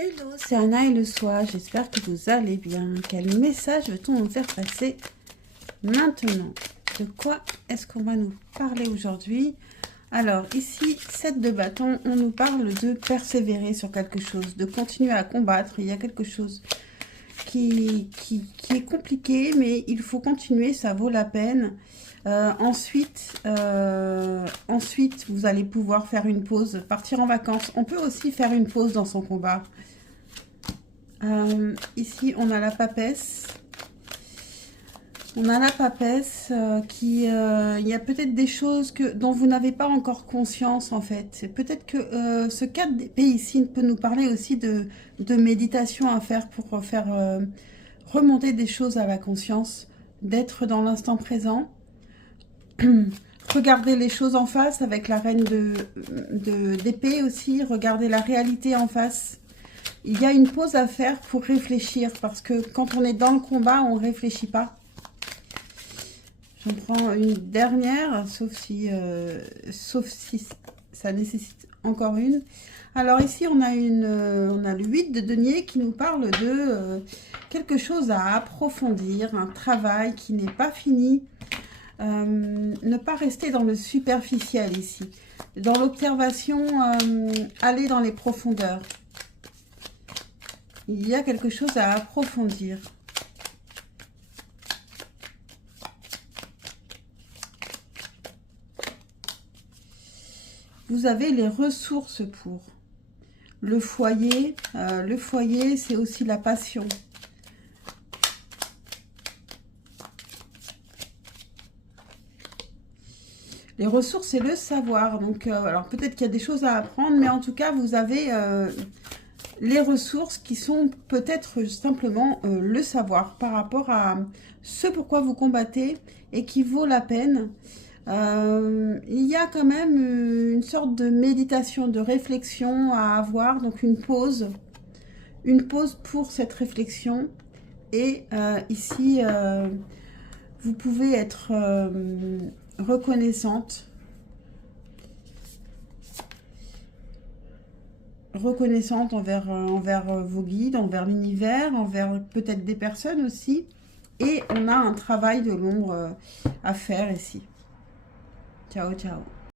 Hello, c'est Anna et le soir, j'espère que vous allez bien. Quel message veut-on nous faire passer maintenant? De quoi est-ce qu'on va nous parler aujourd'hui? Alors ici, 7 de bâton, on nous parle de persévérer sur quelque chose, de continuer à combattre. Il y a quelque chose qui est compliqué, mais il faut continuer, ça vaut la peine. Ensuite, vous allez pouvoir faire une pause, partir en vacances. On peut aussi faire une pause dans son combat. Ici, on a la papesse. On a la papesse il y a peut-être des choses dont vous n'avez pas encore conscience, en fait. Peut-être que ce 4 d'épée ici peut nous parler aussi de méditation à faire pour faire remonter des choses à la conscience, d'être dans l'instant présent. Regardez les choses en face avec la reine d'épée aussi. Regardez la réalité en face. Il y a une pause à faire pour réfléchir, parce que quand on est dans le combat, on ne réfléchit pas. J'en prends une dernière, sauf si ça nécessite encore une. Alors ici, on a le 8 de denier qui nous parle de quelque chose à approfondir, un travail qui n'est pas fini. Ne pas rester dans le superficiel ici. Dans l'observation, aller dans les profondeurs. Il y a quelque chose à approfondir. Vous avez les ressources pour le foyer. Le foyer, c'est aussi la passion. Les ressources, c'est le savoir. Donc, alors peut-être qu'il y a des choses à apprendre, mais en tout cas, vous avez les ressources qui sont peut-être simplement le savoir par rapport à ce pourquoi vous combattez et qui vaut la peine. Il y a quand même une sorte de méditation, de réflexion à avoir, donc une pause pour cette réflexion. Et ici, vous pouvez être reconnaissante envers vos guides, envers l'univers, envers peut-être des personnes aussi. Et on a un travail de l'ombre à faire ici. Ciao, ciao.